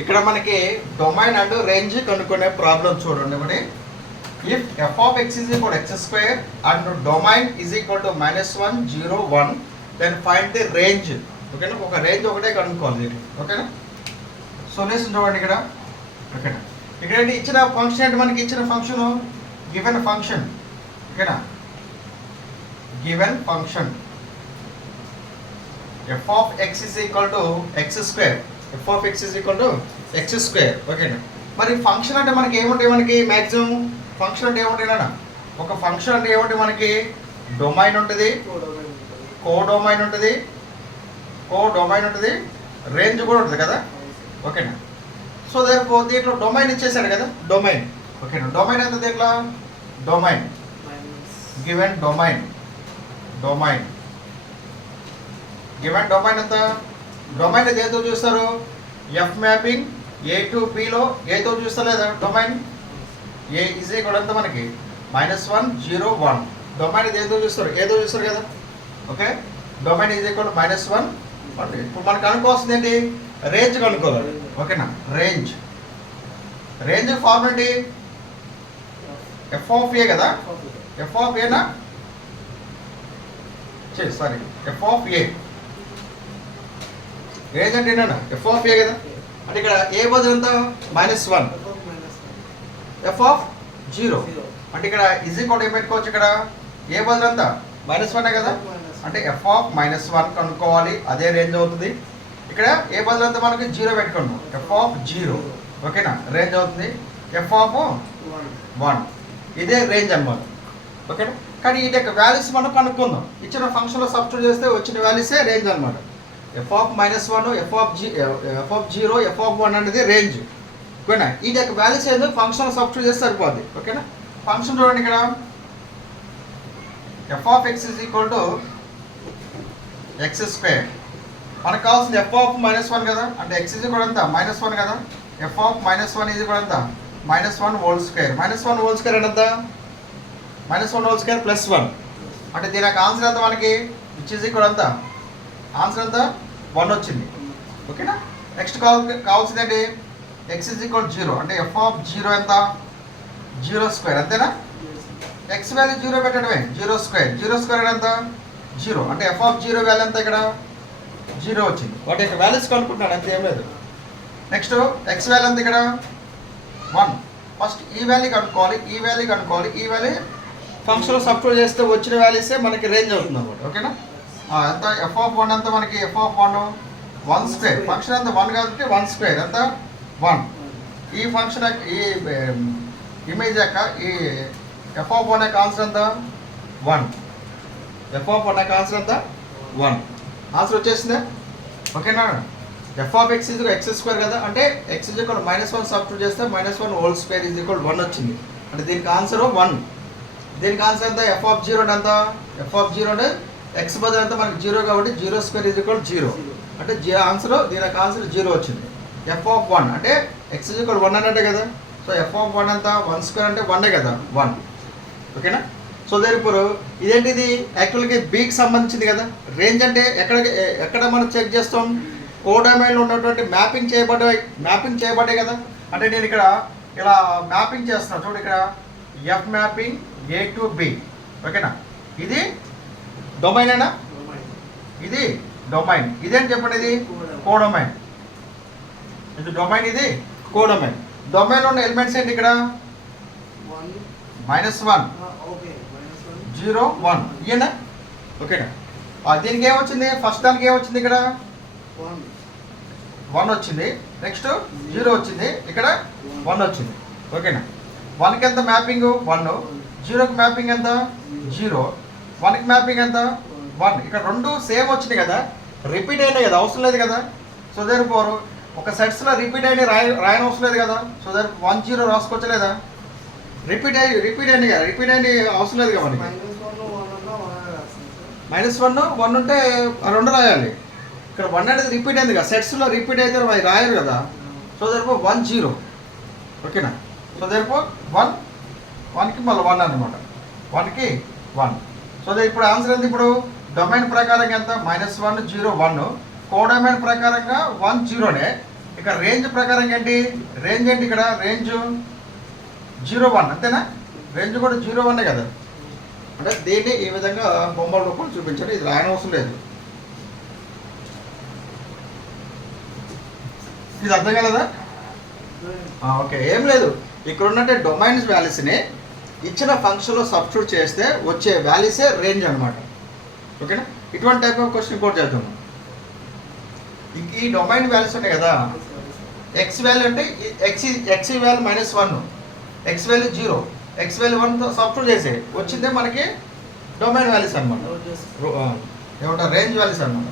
ఇక్కడ మనకి domain and range కనుక్కునే ప్రాబ్లం చూడండి. మరి if F of X is equal X square and domain is equal to -1 0 1 then find the range. ఓకేనా, ఒక రేంజ్ ఒకటే కనుక్కోవాలి దీనికి. ఓకేనా, సొల్యూషన్ చూడండి ఇక్కడ. ఓకేనా, ఇక్కడ ఇచ్చిన ఫంక్షన్ అంటే మనకి ఇచ్చిన ఫంక్షన్ గివెన్ ఫంక్షన్. ఓకేనా, given function F of X is equal to X square. F of X is equal to X square. ఓకేనా, మరి ఫంక్షన్ అంటే మనకి ఏముంటాయి? మనకి మ్యాక్సిమం ఫంక్షన్ అంటే ఏముంటాయి అన్న? ఒక ఫంక్షన్ అంటే ఏముంటాయి? మనకి డొమైన్ ఉంటుంది, కోడొమైన్ ఉంటుంది, రేంజ్ కూడా ఉంటుంది కదా. ఓకేనా, సో దీంట్లో డొమైన్ ఇచ్చేసాడు కదా, డొమైన్. ఓకేనా, డొమైన్ ఎంత దీంట్లో? డొమైన్ గివెన్ డొమైన్ ఎంత? డొమైన్ దేంతో చూస్తారు? ఎఫ్ మ్యాపింగ్ ఏ టు బిలో ఏతో చూస్తారు లేదా? డొమైన్ ఏ ఈజ్ ఈక్వల్ ఎంత మనకి -1 0 1. డొమైన్ దేంతో చూస్తారు? ఏదో చూస్తారు కదా. Okay, domain is equal -1 1. ఇప్పుడు మనకు కనుక్కోవాల్సింది ఏంటి? రేంజ్ కనుక్కోవాలి. ఓకేనా, రేంజ్ ఫార్ములా ఏంటి? ఎఫ్ ఆఫ్ ఏ కదా, ఎఫ్ ఆఫ్ ఏనా? Sorry, F of A. Range అంటే ఏంటన్నా? ఎఫ్ ఆఫ్ ఏ కదా. అంటే ఇక్కడ ఏ బదులు ఎంత? -1. ఎఫ్ ఆఫ్ 0 అంటే ఇక్కడ ఈజ్ ఈక్వల్ ఏం పెట్టుకోవచ్చు? ఇక్కడ ఏ బదులు ఎంత? -1 కదా. అంటే ఎఫ్ ఆఫ్ -1 కనుక్కోవాలి, అదే రేంజ్ అవుతుంది. ఇక్కడ ఏ బదులు ఎంత? మనకి 0 పెట్టుకున్నాం, ఎఫ్ ఆఫ్ 0. ఓకేనా, రేంజ్ అవుతుంది ఎఫ్ ఆఫ్ 1. ఇదే రేంజ్ అన్నమాట. ఓకేనా, కానీ వీటి యొక్క వాల్యూస్ మనం కనుక్కుందాం. ఇచ్చిన ఫంక్షన్లో సబ్స్టిట్యూట్ చేస్తే వచ్చిన వాల్యూసే రేంజ్ అనమాట. F of -1, F of 0, F of 1 అనేది రేంజ్. ఓకేనా, వీటి యొక్క వాల్యూస్ ఏందో ఫంక్షన్లో సబ్స్టిట్యూట్ చేస్తే సరిపోద్ది. ఓకేనా, ఫంక్షన్ చూడండి ఇక్కడ. F of X is equal to X square. మనకు కావాల్సింది ఎఫ్ ఆఫ్ -1 కదా, అంటే ఎక్స్ ఈజ్ కూడా ఎంత? -1 కదా. ఎఫ్ ఆఫ్ -1 ఈజ్ కూడా ఎంత? -1 హోల్ స్క్వేర్. -1 హోల్ స్క్వేర్ అంటే ఎంత? -1 హోల్ స్క్వేర్ +1. అంటే దీని యొక్క ఆన్సర్ ఎంత మనకి? విచ్ ఈజ్ ఈక్వల్ ఎంత? ఆన్సర్ ఎంత? 1 వచ్చింది. ఓకేనా, నెక్స్ట్ కావాల్సింది ఏంటి? ఎక్స్ ఈజ్ ఈక్వల్ 0 అంటే ఎఫ్ ఆఫ్ 0 ఎంత? 0 స్క్వేర్. అంతేనా? ఎక్స్ వాల్యూ 0 పెట్టడమే, 0 స్క్వేర్ ఎంత? 0 అంటే ఎఫ్ ఆఫ్ 0 వాల్యూ ఎంత? ఇక్కడ 0 వచ్చింది. వాటి యొక్క వాల్యూస్ కనుక్కుంటున్నాడు, అంతే, ఏం లేదు. నెక్స్ట్ ఎక్స్ వాల్యూ ఎంత? ఇక్కడ 1. ఫస్ట్ ఈ వాల్యూ కనుక్కోవాలి, ఈ వాల్యూ ఫంక్షన్లో సబ్స్టిట్యూట్ చేస్తే వచ్చిన వాల్యూసే మనకి రేంజ్ అవుతుంది అనమాట. ఓకేనా, ఎంత? ఎఫ్ ఆఫ్ 1 ఎంత మనకి? F of 1 square. ఫంక్షన్ ఎంత? 1 కాబట్టి 1 స్క్వేర్ ఎంత? 1. ఈ ఫంక్షన్ ఈ ఇమేజ్ యొక్క ఈ ఎఫ్ ఆఫ్ 1 యొక్క ఆన్సర్ ఎంత? 1. ఎఫ్ ఆఫ్ 1 యొక్క ఆన్సర్ ఎంత? 1. ఆన్సర్ వచ్చేసిందే. ఓకేనా, F of X is X square కదా, అంటే ఎక్స్ ఈజ్ ఈక్వల్ -1 సబ్స్టిట్యూట్ చేస్తే -1 హోల్ స్క్వేర్ ఈజ్ ఈక్వల్ 1 వచ్చింది. అంటే దీనికి ఆన్సర్ 1. దీనికి ఆన్సర్ ఎంత? ఎఫ్ ఆఫ్ 0 ఎంత? ఎఫ్ ఆఫ్ 0 అంటే ఎక్స్ బదులు ఎంత? మనకి 0 కాబట్టి 0 స్క్వేర్ ఈజ్ ఈక్వల్ 0. అంటే ఆన్సర్, దీని యొక్క ఆన్సర్ 0 వచ్చింది. ఎఫ్ ఆఫ్ 1 అంటే ఎక్స్ ఈజ్ ఈక్వల్ 1 అన్నట్టే కదా. సో ఎఫ్ ఆఫ్ 1 ఎంత? 1 స్క్వేర్ అంటే 1 కదా, 1. ఓకేనా, సో ఇప్పుడు ఇదేంటిది? యాక్చువల్గా బీకి సంబంధించింది కదా. రేంజ్ అంటే ఎక్కడ మనం చెక్ చేస్తాం? కోడొమైన్లో ఉన్నటువంటి మ్యాపింగ్ చేయబడ్డాయి కదా. అంటే నేను ఇక్కడ ఇలా మ్యాపింగ్ చేస్తున్నాను చూడు. ఇక్కడ F mapping a to be. ఓకేనా, ఇది డొమైన్ అయినా? ఇది డొమైన్. ఇదేంటి చెప్పండి? ఇది కోడొమైన్. ఇది డొమైన్, ఇది కోడొమైన్. డొమైన్లో ఉన్న ఎలిమెంట్స్ ఏంటి? ఇక్కడ -1 0 1 ఇయ్యండి. ఓకేనా, దీనికి ఏమొచ్చింది? ఫస్ట్ దానికి ఏమొచ్చింది? ఇక్కడ 1 వచ్చింది. నెక్స్ట్ 0 వచ్చింది. ఇక్కడ 1 వచ్చింది. ఓకేనా, 1కి ఎంత మ్యాపింగ్? 1. 0కి మ్యాపింగ్ ఎంత? 0. 1కి మ్యాపింగ్ ఎంత? 1. ఇక్కడ రెండు సేమ్ వచ్చినాయి కదా, రిపీట్ అయినాయి కదా, అవసరం లేదు కదా. సో దేనిపోరు ఒక సెట్స్లో రిపీట్ అయినా రాయని అవసరం లేదు కదా. సో దానికి 1 0 రాసుకోవచ్చు లేదా? రిపీట్ అయినాయి కదా, రిపీట్ అయిన అవసరం లేదు కదా మనకి. -1 1 ఉంటే 2 రాయాలి. ఇక్కడ 1 అనేది రిపీట్ అయింది కదా, సెట్స్లో రిపీట్ అయితే అవి రాయరు కదా. సో దేనిపో 1 0. ఓకేనా, సో దేనిపో 1కి మళ్ళీ 1 అనమాట, 1కి 1. సో ఇప్పుడు ఆన్సర్ ఎంత? ఇప్పుడు డొమైన్ ప్రకారంగా ఎంత? -1 0 1. కోడొమైన్ ప్రకారంగా 1 0నే. ఇక రేంజ్ ప్రకారం ఏంటి, రేంజ్ ఏంటి ఇక్కడ, రేంజ్ 0-1 అంతేనా, రేంజ్ కూడా 0-1 కదా. అంటే దీన్ని ఈ విధంగా బొమ్మల రూపం చూపించండి, ఇది రాయనవసరం లేదు. ఇది అర్థం కలదా? ఓకే, ఏం లేదు, ఇక్కడ ఉన్నట్టే డొమైన్స్ వాల్యూస్ని ఇచ్చిన ఫంక్షన్లో సబ్స్టిట్యూట్ చేస్తే వచ్చే వాల్యూసే రేంజ్ అనమాట. ఓకేనా, ఇటువంటి టైప్ ఆఫ్ క్వశ్చన్ ఇంపోర్ట్ చేద్దాం. ఈ డొమైన్ వాల్యూస్ ఉన్నాయి కదా, ఎక్స్ వాల్యూ అంటే x value -1, x value 0, x value 1తో సబ్స్టిట్యూట్ చేసే వచ్చిందే మనకి డొమైన్ వాల్యూస్ అనమాట, ఏమంటారు రేంజ్ వాల్యూస్ అనమాట.